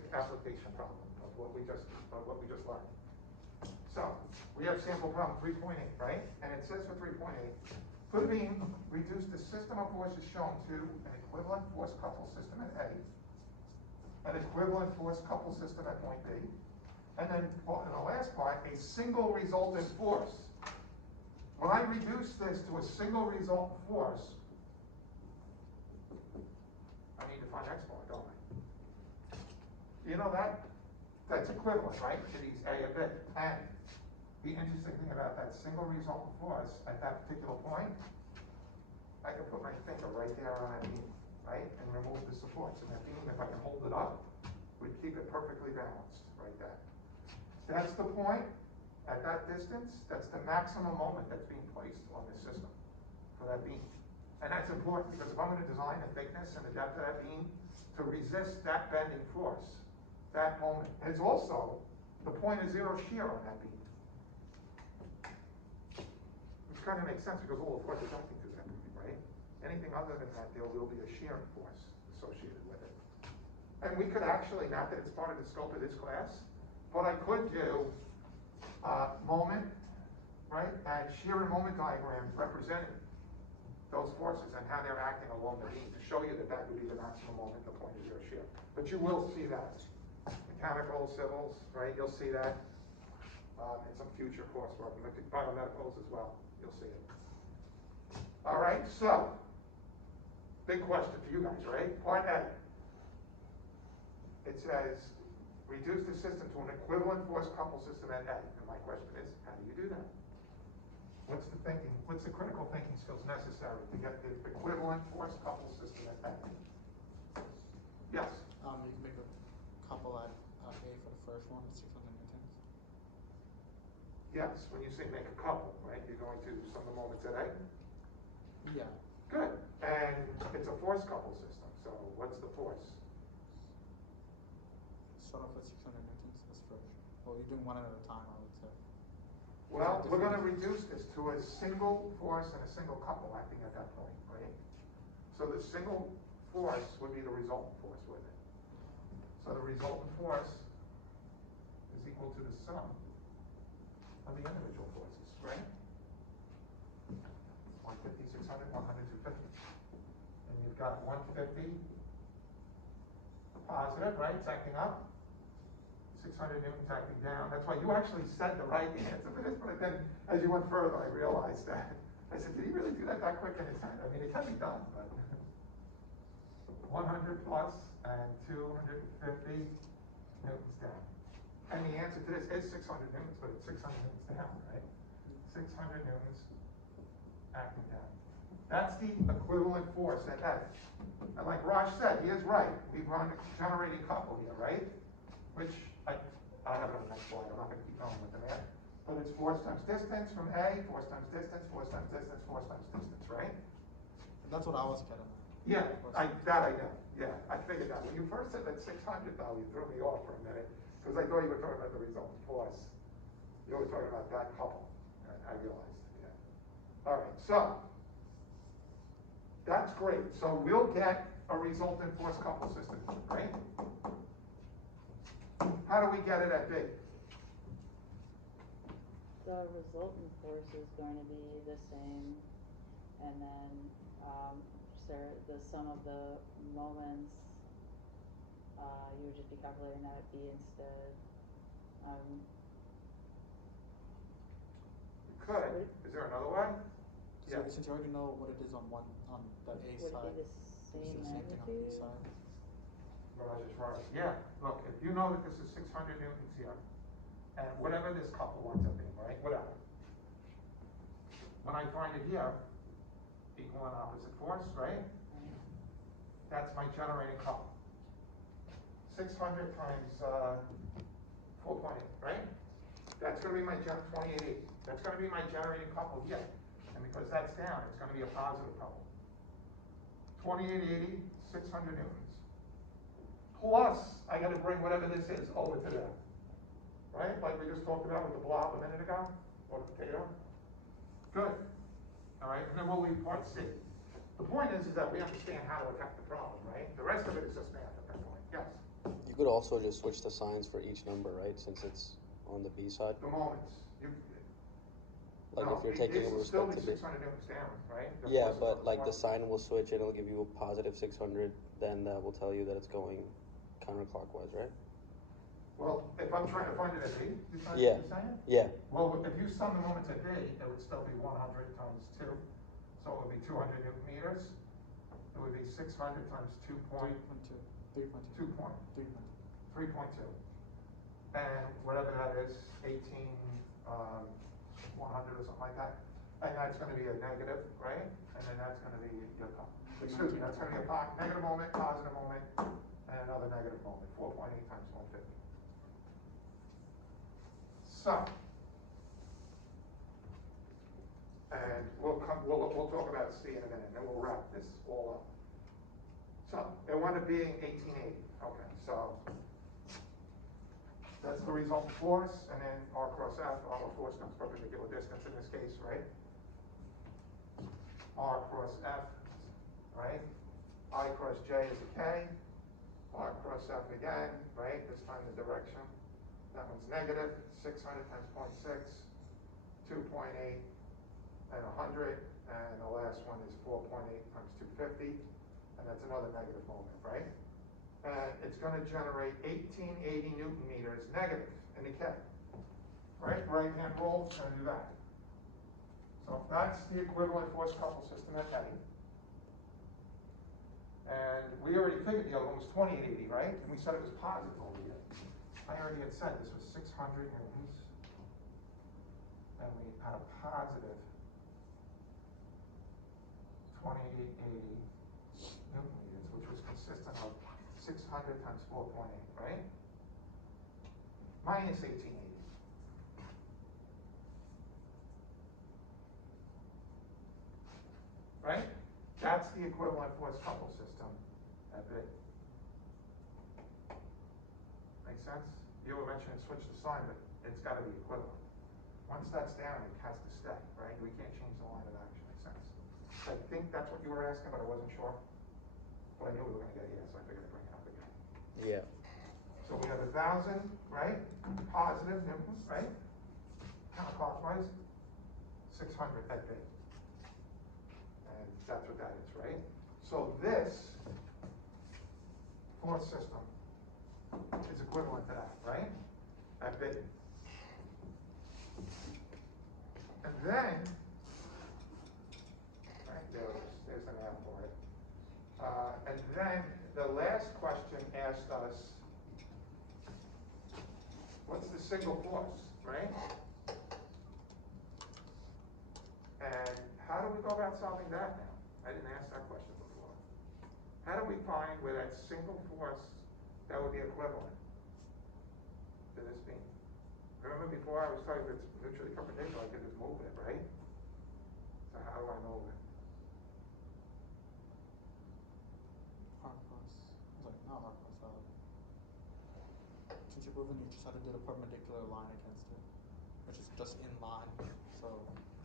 basic application problem of what we just learned. So we have sample problem 3.8, right? And it says for 3.8, for the beam, reduce the system of forces shown to an equivalent force couple system at A, an equivalent force couple system at point B, and then in the last part, a single resultant force. When I reduce this to a single resultant force, I need to find X bar, don't I? You know that's equivalent, right, to these A and B. And the interesting thing about that single resultant force at that particular point, I can put my finger right there on that beam, right, and remove the supports. And that beam, if I can hold it up, would keep it perfectly balanced right there. That's the point. At that distance, that's the maximum moment that's being placed on the system for that beam. And that's important because if I'm going to design the thickness and the depth of that beam to resist that bending force, that moment, it's also the point of zero shear on that beam. Which kind of makes sense because all the force is acting through that beam, right? Anything other than that, there will be a shearing force associated with it. And we could actually, not that it's part of the scope of this class, but I could do moment, right, and shear and moment diagrams representing those forces and how they're acting along the beam to show you that that would be the maximum moment, the point of zero shear. But you will see that. Mechanical, civils, right, you'll see that in some future coursework, and biomedicals as well, you'll see it. All right, so, big question for you guys, right? Part A. It says, reduce the system to an equivalent force couple system at A. And my question is, how do you do that? What's the thinking? What's the critical thinking skills necessary to get the equivalent force couple system at A? Yes? You can make a couple at A for the first one, 600 newtons. Yes, when you say make a couple, right? You're going to some of the moments at A? Yeah. Good. And it's a force couple system, so what's the force? Start off with 600 newtons, that's first. Well, you're doing one at a time, I would say. Well, we're going to reduce this to a single force and a single couple acting at that point, right? So the single force would be the resultant force with it. So the resultant force is equal to the sum of the individual forces, right? 150, 600, 100, 250. And you've got 150 positive, right? It's acting up. 600 newtons acting down. That's why you actually said the right answer for this, but then as you went further, I realized that. I said, did he really do that quick in his head? I mean, it can be done, but 100 plus and 250 newtons down. And the answer to this is 600 newtons, but it's 600 newtons down, right? 600 newtons acting down. That's the equivalent force at A. And like Raj said, he is right. We run a generating couple here, right? Which I have it on the next slide. I'm not going to keep going with the math. But it's force times distance from A, force times distance, force times distance, force times distance, right? That's what I was getting at. Yeah, that I know. Yeah, I figured that. When you first said that 600 though, you threw me off for a minute because I thought you were talking about the resultant force. You were talking about that couple. I realized. Yeah. All right. So that's great. So we'll get a resultant force couple system, right? How do we get it at B? The resultant force is going to be the same, and then the sum of the moments, you would just be calculating that at B instead. You could. Is there another way? So since you already know what it is on the A Would side, it be the same thing on the B magnitude? side. Right. Yeah, look, if you know that this is 600 newtons here, and whatever this couple winds up being, right, whatever. When I find it here, equal and opposite force, right? That's my generating couple. 600 times 4.8, right? That's going to be my 2880. That's going to be my generating couple here. And because that's down, it's going to be a positive couple. 2880, 600 newtons. Plus, I got to bring whatever this is over to there. Right? Like we just talked about with the blob a minute ago, or the potato. Good. All right, and then we'll leave part C. The point is that we understand how to attack the problem, right? The rest of it is just math at that point. Yes? You could also just switch the signs for each number, right, since it's on the B side? The moments, Like no, if you're taking this in will still respect be to B? 600 newtons down, right? The Yeah, forces but of like the one- sign will switch and it'll give you a positive 600, then that will tell you that it's going counterclockwise, right? Well, if I'm trying to find it at B, you're Yeah. saying? Yeah, Well, if you sum the moments at B, it would still be 100 times 2, so it would be 200 newton meters. It would be 600 times 2 point, 3.2. 2 point, 3.2. 3.2. And whatever that is, 18, 100 or something like that. And that's gonna be a negative, right? And then that's gonna be your, excuse me, that's gonna be a negative moment, positive moment, and another negative moment, 4.8 times 150. So, and we'll talk about C in a minute, and then we'll wrap this all up. So, it wound up being 1880, okay, so that's the resultant force, and then R cross F, our force comes perpendicular distance in this case, right? R cross F, right? I cross J is a K, R cross F again, right? This time the direction. That one's negative, 600 times 0.6, 2.8, and 100, and the last one is 4.8 times 250, and that's another negative moment, right? And it's gonna generate 1880 newton meters negative in the K. Right, right-hand rule is gonna do that. So that's the equivalent force couple system at A. And we already figured the other one was 2880, right? And we said it was positive over here. I already had said this was 600 newtons. And we had a positive 2880 newton meters, which was consistent of 600 times 4.8, right? Minus 1880. Right? That's the equivalent force couple system at B. Make sense? You were mentioning switch the sign, but it's gotta be equivalent. Once that's down, it has to stay, right? We can't change the line of action, makes sense? I think that's what you were asking, but I wasn't sure. But I knew we were gonna get here, so I figured I'd bring it up again. yeah. So we have 1,000, right? Positive newtons, right? Counterclockwise, 600 at B. And that's what that is, right? So this force system is equivalent to that, right? At B. And then, right, there's an F for it. And then the last question asked us, what's the single force, right? And how do we go about solving that now? I didn't ask that question before. How do we find where that single force that would be equivalent to this beam? Remember before I was telling you it's literally perpendicular, I could just move it, right? So how do I move it? R cross, like not R cross, since you're moving, you just have to do the perpendicular line against it, which is just in line, so.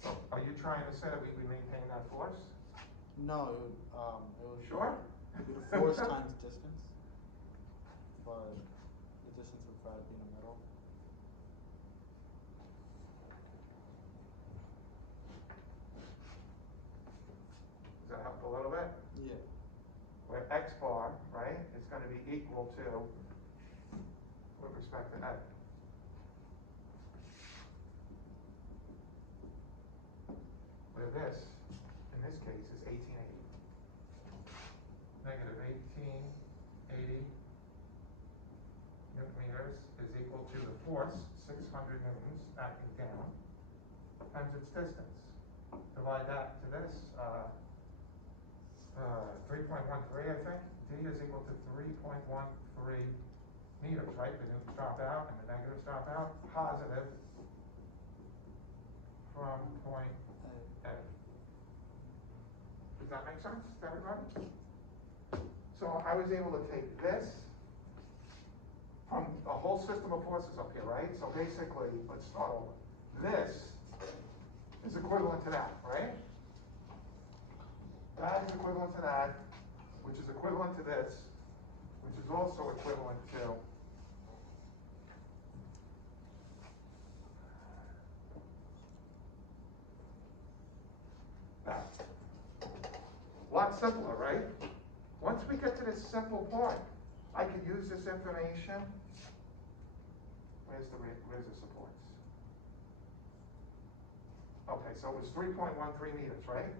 So are you trying to say that we maintain that force? No, it would. Sure? It'd be the force times distance, but the distance would probably be in the middle. Does that help a little bit? Yeah. Where X bar, right, is gonna be equal to, with respect to A. Where this, in this case, is 1880. Negative 1880 newton meters is equal to the force, 600 newtons acting down, times its distance. Divide that to this, 3.13, I think. D is equal to 3.13 meters, right? The newtons drop out and the negatives drop out. Positive from point A. Does that make sense to everybody? So I was able to take this from a whole system of forces up here, right? So basically, let's start over. This is equivalent to that, right? That is equivalent to that, which is equivalent to this, which is also equivalent to that. Lot simpler, right? Once we get to this simple part, I can use this information. Where's the supports? Okay, so it was 3.13 meters, right?